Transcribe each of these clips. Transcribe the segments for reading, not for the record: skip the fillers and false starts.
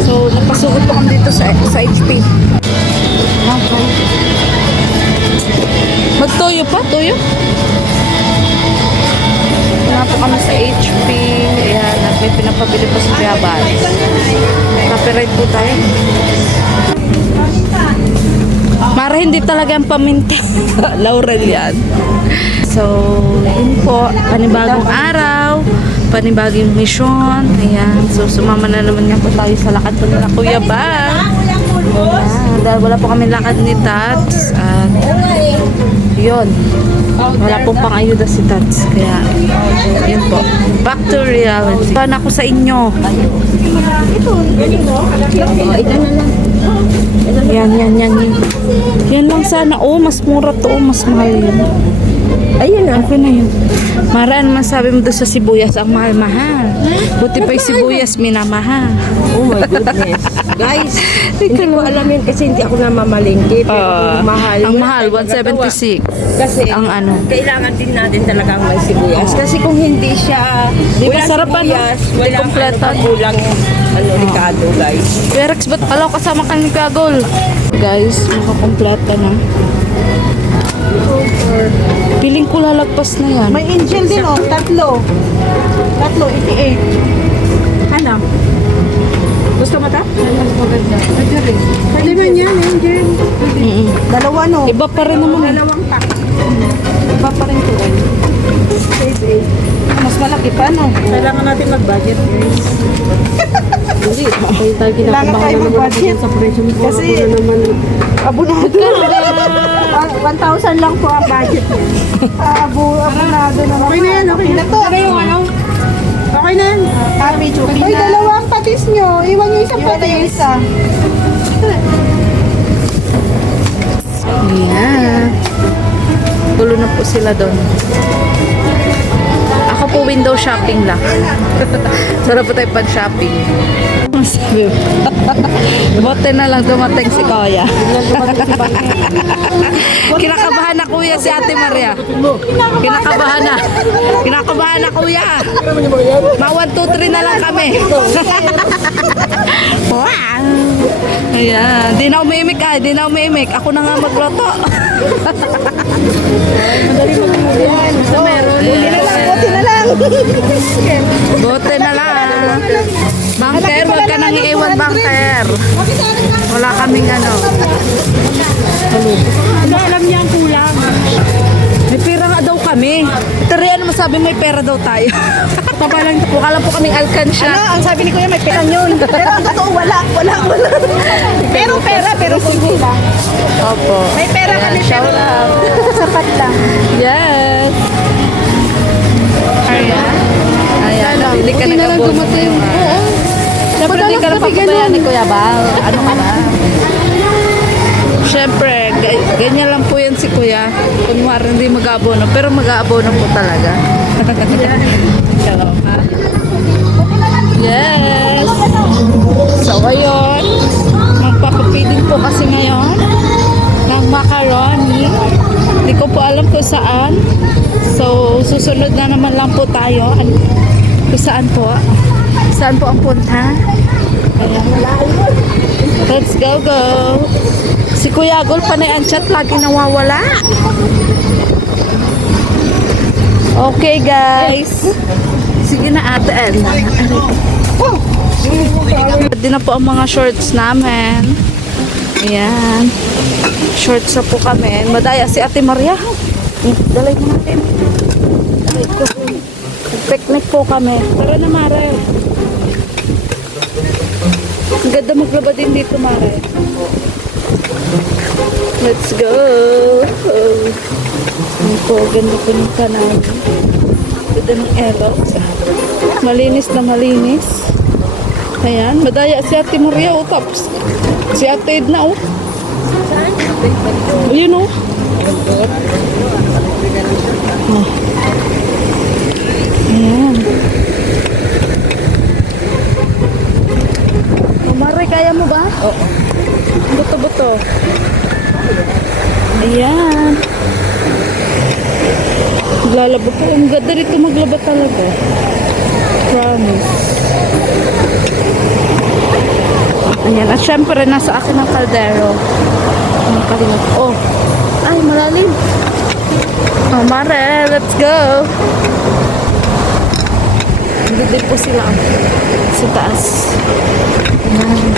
So, napasugod po kami dito sa HP. Magtoyo pa? Toyo? Wala po kami sa HP. Ayan, at may pinapabili po sa Jaban. Copyright po tayo. Mara, hindi talaga ang paminta. Laurel yan. So, yun po. Panibagong araw. Panibagong mission. Ayan. So, sumama na naman nga po tayo sa lakad po nila Kuya Ba. Ayan. Dahil wala po kami lakad ni Tats. At yun. Wala pong pang-ayuda si Tats. Kaya, yun po. Back to reality. Paano ako sa inyo? Ito na lang. Yan. Yan lang sana. Oh, mas mura to. Oh, mas mahal yun. Ayun na. Okay na yun. Maraan masabi mo doon sa sibuyas ang mahal-mahal. Buti pa yung sibuyas minamahal. Oh my goodness. Guys, hindi ko alam yun kasi hindi ako namamalingki. Pero mahal. Ang yun. mahal, 176. Kasi Ang ano. kailangan din natin talagang may sibuyas. Kasi kung hindi siya, Di ba wala sarap, ano? sibuyas, Di wala kompleto. kulang Ricardo, guys. Perex, ba't alaw kasama ka ni Kagol? Guys, makakompleta na. Piling ko lalagpas na yan. May angel din oh, tatlo. Tatlo, 88. Ano? Gusto mo ta? Pwede man yan, angel. Mm-mm. Dalawa no. Iba pa rin naman. Dalawang pack. Iba pa rin to. Mas malaki pa no. Kailangan natin mag-budget, guys. Hindi, tayo Kailangan tayo mag-budget. sa presyo mo. Kasi abunado. 1,000 lang po ang budget niya. Abunado na. Okay na yan, okay na. Ito, Okay na yan. Happy Chupi na. Ay, dalawang patis nyo. Iwan nyo isang patis. Isa. Ayan. Tulo na po sila doon. Ako po window shopping lang. Sarap po tayo pag-shopping. Masabi mo. Bote na lang dumating si Kuya. Kinakabahan na Kuya si Ate Maria. Kinakabahan na. Kinakabahan na Kuya. Ma 1, 2, 3 na lang kami. Wow. Ayan. Di na umimik ay. Di na umimik. Ako na nga magloto. Madali mo lang yan. Basta meron. Buti na lang. Bote na lang. Bangker, wag ka nang iiwan bangker. Wala kaming ano. Ano alam niya ang kulang? May pera nga daw kami. Tari, ano masabi may pera daw tayo? Papalang po, alam po kaming alkansya. Ano, ang sabi ni Kuya may pera yun. Pero ang totoo, wala. Pero pera, pero kunti lang. Opo. May pera kami, Shout pero out. sapat lang. Yes. Ayan. Ayan. Hindi ka nag-abot. Oo. Siyempre, hindi ka napapabayan ni Kuya Bal. Ano ka na? Siyempre, ganyan lang po yan si Kuya. Kunwari hindi mag-aabono, pero mag-aabono po talaga. Hello, ha? Yes! So, ngayon, magpapapilin po kasi ngayon ng macaroni. Hindi ko po alam kung saan. So, susunod na naman lang po tayo. Kung saan po? Saan po ang punta? Ayan. Let's go. Si Kuya Gol, panay ang chat, lagi nawawala. Okay, guys. Sige na, Ate Elna. Pwede na po ang mga shorts namin. Ayan. Shorts na po kami. Madaya si Ate Maria. Dalay mo natin. Dalay ko. Picnic po kami. Tara na, Mare. Ang ganda maglaba din dito, Mare. Let's go. Ano po, ganda po ng kanal. Ganda ng erots. Malinis na malinis. Ayan, madaya si Ate Maria, oh, tapos si Ate Edna, oh. Ayun, oh. Oh. Ayan. Oh, Mare, kaya mo ba? Oo. Buto-buto. Ayan. Maglalaba po. Ang ganda rito maglaba talaga. Promise. Ayan. At syempre, nasa akin ang kaldero. Ang kalimot. Oh. Ay, malalim. Oh, Mare, let's go. Hindi po sila sa taas. Ayan.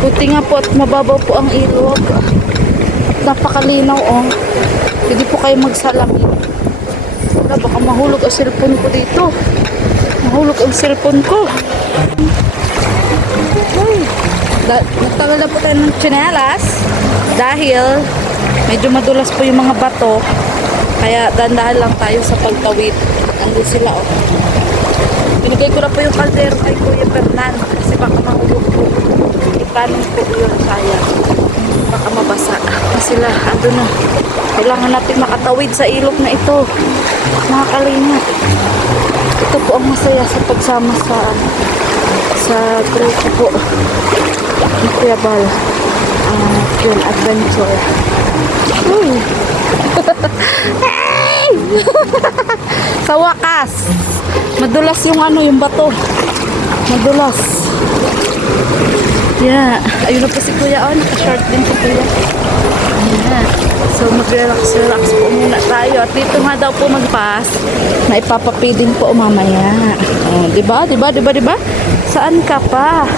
Buti nga po at mababaw po ang ilog. Napakalinaw, oh. Hindi po kayo magsalamin. Wala, baka mahulog ang cellphone ko dito. Mahulog ang cellphone ko. Uy. Nagtagal na po tayo ng tsinelas dahil medyo madulas po yung mga bato. Kaya dandahan lang tayo sa pagtawid. Andun sila, oh. Binigay ko na po yung kaldero kay Kuya Fernan kasi baka mahulog po. Ipanin po yun, sayang. Baka mabasa. Kasi sila, andun na. Kailangan natin makatawid sa ilog na ito. Mga kalingap. Ito po ang masaya sa pagsama sa grupo po ni Kuya Bal. Yun, adventure. Uy! Hey! Sa wakas, madulas yung yung bato. Madulas. Yeah. Ayun na po si Kuya On. Short din si Kuya. Ayan. So, mag-relax po muna tayo. At dito nga daw po mag-pass na ipapapiding po mamaya. Oh, diba? Saan ka pa?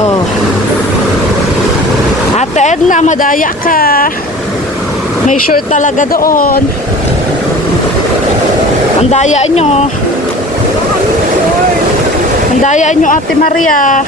Oh. Ate Edna, madaya ka. May sure talaga doon. Ang daya nyo. Ang daya nyo, Ate Maria.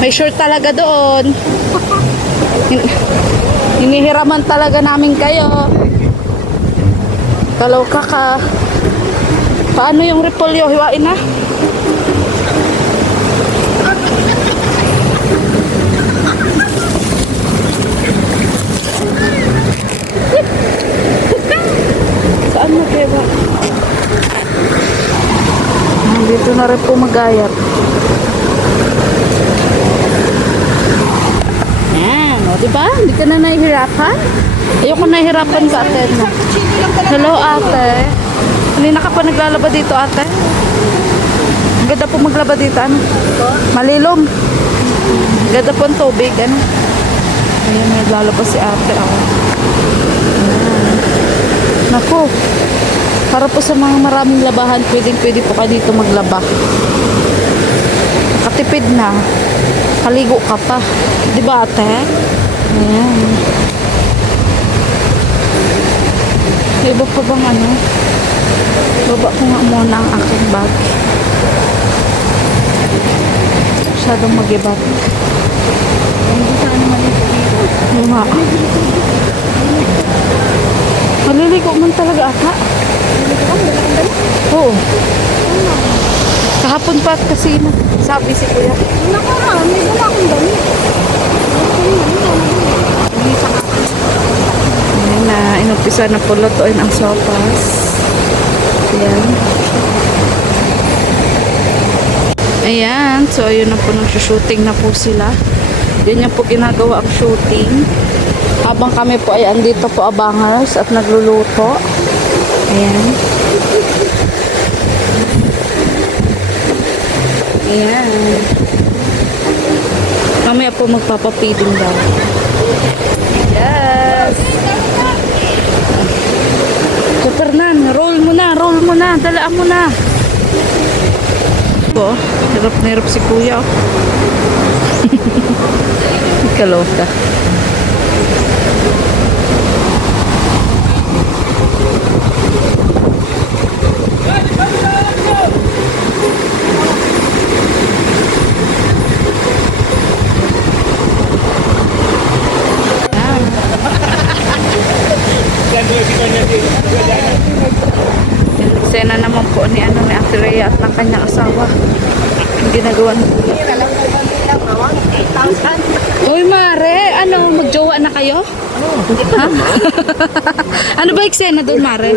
May sure talaga doon. Hinihiraman talaga namin kayo. Kaloka ka. Paano yung repolyo? Hiwain na. Saan maghiwa? Dito na rin po magayat. Yan, o diba? Hindi ka na nahihirapan? Ayoko nahihirapan ka, ate. Hello, ate. Kanina ka pa naglalaba dito, ate? Ang ganda po maglaba dito, ano? Malilom. Ang ganda po ang tubig, ano? Ayan, naglalaba si ate, ako. Ayan. Naku. Para po sa mga maraming labahan, pwede po ka dito maglaba. Katipid na. Kaligo ka pa. Di ba, ate? Ayan. Iba pa bang ano? Baba ko nga muna ang aking bag. Masyadong mag-ibat. Hindi saan maligo dito. Nga. Maliligo man talaga ata. Oo. Kahapon pa kasi sabi si Kuya. Nakarami, wala akong damit. Ayan na, inumpisa na po lutuin ang sopas. Ayan. Ayan, so ayun na po, nag-shooting na po sila. Ganyan po ginagawa ang shooting. Habang kami po ay andito po abangers at nagluluto. Ayan. Ayan. Mamaya po magpapapiding daw. Yes! So, Fernan, roll mo na, dalaan mo na. Po, hirap na hirap si Kuya. Kaloka. Eksena naman po ni Ate Rhea at ng kanyang asawa. Ang ginagawa ng Kuya. Uy, Mare, magjowa na kayo? Ha? Ano ba eksena doon, Mare?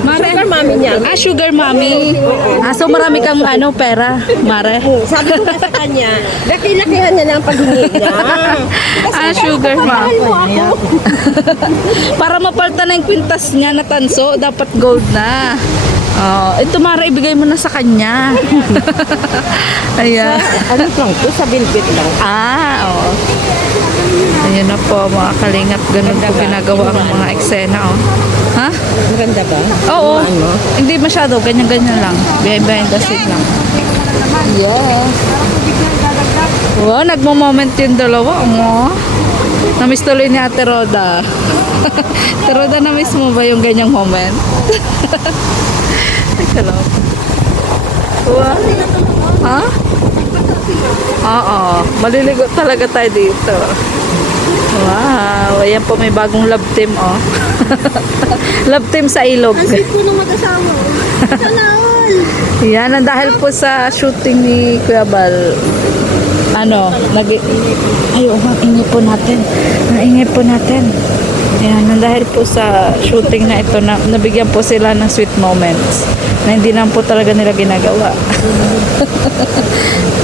Sugar mommy niya. Sugar mommy. So marami kang pera, Mare? Sabi ko nga sa kanya, laki-lakihan niya ng paghingi niya. Sugar mommy. Mahal mo ako. Para mapalta na yung kwintas niya na tanso, dapat gold na. Oh, ito Mara, ibigay mo na sa kanya. Ayan. Ano lang to? Sa bilbit lang. Oo. Ayan na po, mga kalingap. Ganun po ginagawa ang mga eksena, oh. Ha? Maganda ba? Oo. Ano? Hindi masyado. Ganyan-ganyan lang. Behind the scene lang. Yes. Wow, nagmo-moment yung dalawa. Na-miss tuloy ni Ate Roda. Ate Roda, na-miss mo ba yung ganyang moment? Teka lang. Wow. Ha? Oo. Maliligo talaga tayo dito. Wow. Ayan po, may bagong love team, oh. Love team sa ilog. Sweet po ng mag-asawa. Sana all. Yan, ang dahil po sa shooting ni Kuya Bal, ay, ingay po natin. Ingay po natin. Yan, ang dahil po sa shooting na ito, nabigyan po sila ng sweet moments na hindi naman po talaga nila ginagawa.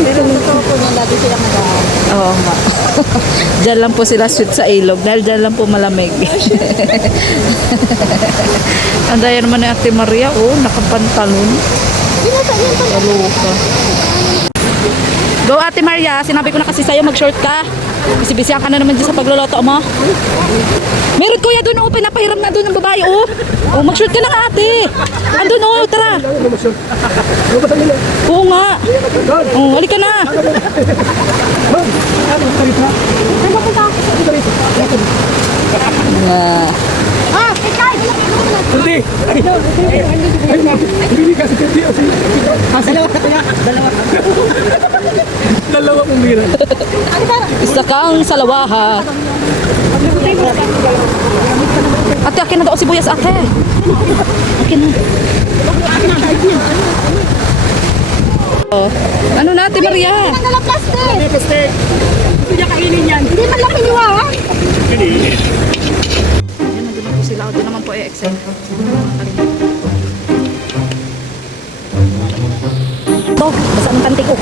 Pero totoo po na lagi silang nag-aaral. Oo nga. Diyan lang po sila sweet sa ilog dahil diyan lang po malamig. Ang daya naman ni Ate Maria, nakapantalon. Kaluka. Go Ate Maria, sinabi ko na kasi sa'yo mag-short ka. Kasi bisihan ka na naman dyan sa pagluluto mo. Meron kuya doon, pinapahiram na doon ng babae, mag-short ka na nga ate. Andun, tara. Oo nga. Halika na. Dalawa kong mira. Isa kang salawaha. Ate, akin na daw sibuyas, ate. Akin na. Ano na, Ate Maria? Ano na plastic? Plastic. Gusto niya kainin yan. Hindi man lang kinuha, ha? Hindi. Ayun, nandun na po sila. Doon naman po excel. Ito, basta ang kante ko.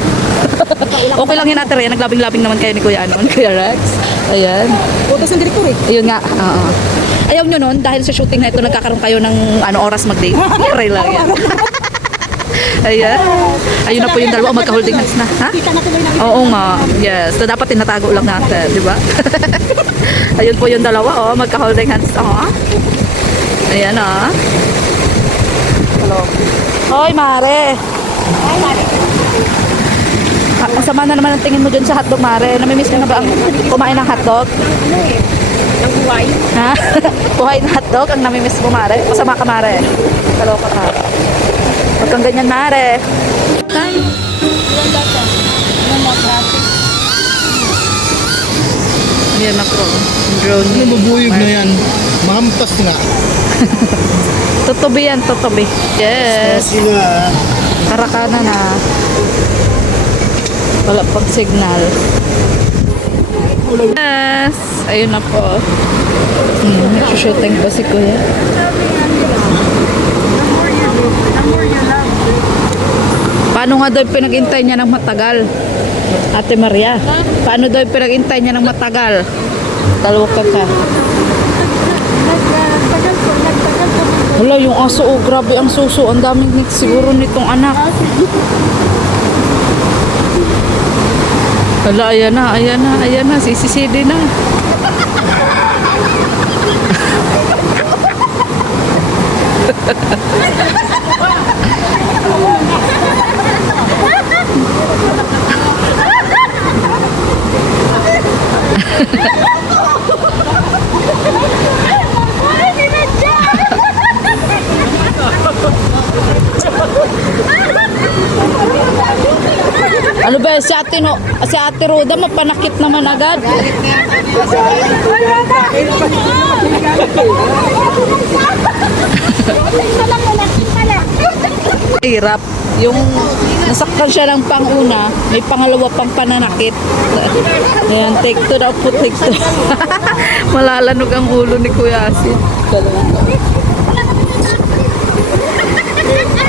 Okay lang yan, Ate Rhea. Naglabing-labing naman kayo ni Kuya, ni Kuya Rex. Ayan. Utos ng direktor eh. Ayun nga. Oo. Ayaw nyo nun, dahil sa shooting na ito, nagkakaroon kayo ng oras mag-date. Try lang yan. Ayan. Ayun na po yung dalawa. Magka-holding hands na. Ha? Kita na tuloy na. Oo nga. Yes. So, dapat tinatago lang natin, di ba? Ayun po yung dalawa, magka-holding hands. Ayan, Hello. Hoy, Mare. Ay, mali. Ang sama na naman ang tingin mo dun sa hotdog, Mare. Namimiss ka na ba ang kumain ng hotdog? Ano eh? Ang buhay. Ha? Kuhain ng hotdog ang namimiss mo, Mare? Masama ka, Mare. Kaloka ka. Huwag kang ganyan, Mare. Ay. Ilan data? Ilan na traffic? Ayan ako. Drone. Ano mabuyog na yan? Mahampas nga. Tutubi yan, tutubi. Yes. Kasi nga. Karakana na. Wala pang signal. Yes. Ayun na po. Shooting pa si Kuya. Paano nga daw pinag-intay niya ng matagal? Ate Maria, paano daw pinag-intay niya ng matagal? Talwaka ka. Nagtagal po. Wala, yung aso, grabe ang suso. Ang daming siguro nitong anak. Wala, ayan na. Sisisidi na. Ano ba, si Ate Roda, mapanakit naman agad. Hirap. Yung nasaktan siya ng panguna, may pangalawa pang pananakit. Ayan, take two daw po, take two. Malalanog ang ulo ni Kuya Asin.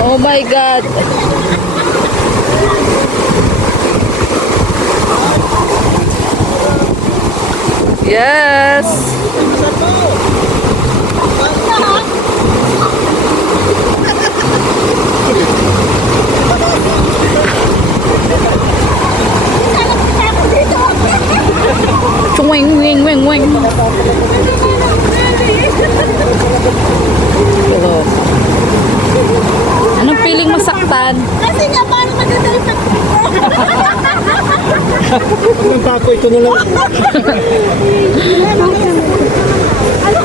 Oh my God. Yes. ko, ito na lang. Ano?